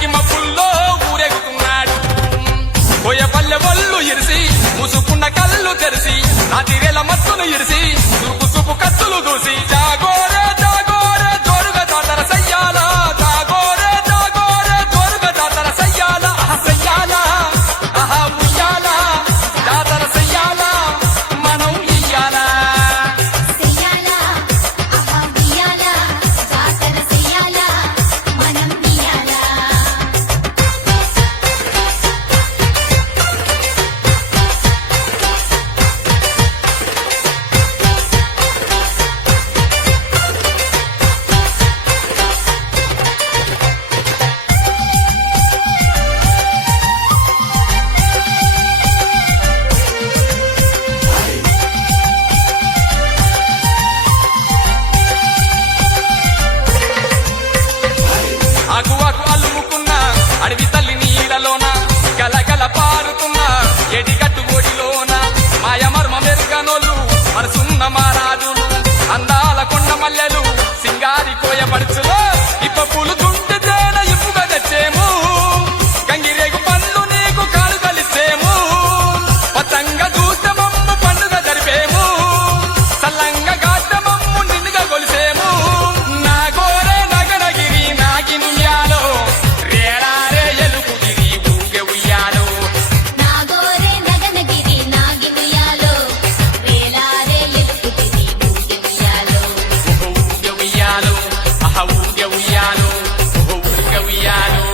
పైకి మబ్బుల్లో ఊరెగుతున్నాడు పోయపల్లె ఒళ్ళు ఇరిసి ముసుకున్న కళ్ళు తెరిసి నాతిరేల మత్తును ఇరిసి సుపు సుపు కత్తులు దూసి జాగోరే జాగోరే జోరుగా జాతర సయ్యాలా జాగోరే జాగోరే జోరుగా జాతర సయ్యాలా సయ్యాలా ఆహా ఉయ్యాలా జాతర సయ్యాలా మనం ఇయ్యాలా సెయ్యాలా ఆహా ఉయ్యాలా జాతర సెయ్యాలా మనం ఇయ్యాలా ఆకువాకు అల్లుముకున్న అడవి తల్లి నీడలోన గలగల పారుతున్న ఎడిగట్టు ఒడిలోన మాయమర్మ మెరుగనోళ్ళు మనసున్న మారాజులు అందాల కొండ మల్లెలు సింగారి కోయపడుచులో ఇప్ప పూలు తుంటి తేన ఇప్పుగా తెచ్చేము గంగిరేగు పండ్లు నీకు కాలు కలిసేము పతంగ దూస్తమమ్ము పండుగ జరిపేము సల్లంగా గాడ్డమమ్ము నిన్నుగా కొలిసేము నా గోరే నగనగిరి నాగినుయ్యాలో రేరారే ఎలుగుగిరి ఊగే ఉయ్యాలో నాగోరే నగనగిరి నాగి ఉయ్యాలో వేలారే ఎత్తుతిరి ఊగే ఉయ్యాలో ఊగే ఉయ్యాలో అహ ఊగే ఉయ్యాలో ఊగే ఉయ్యాలో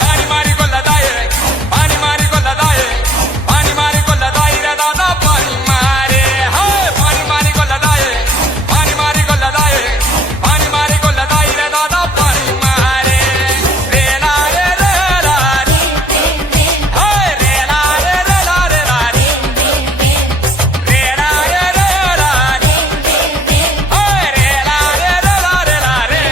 పాని మారి కొల్లదాయే పాని మారి కొల్లదాయే పాని మారి కొల్లదాయి రే దాదా పాని మారే పాని మారి కొల్లదాయే పాని మారి కొల్లదాయే పాని మారి కొల్లదాయి రే దాదా పాని మారే రేలారే రేలారే రేలారే రేలారే రేలారే రేలారే రేలారే రేలారే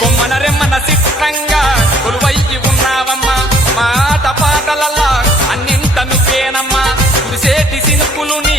కొమ్మన రెమ్మన సిద్ధంగా కొలువయ్యి ఉన్నావమ్మా మాట పాటలల్లా అన్నింట నువ్వేనమ్మా కురిసేటి సినుకులు నీ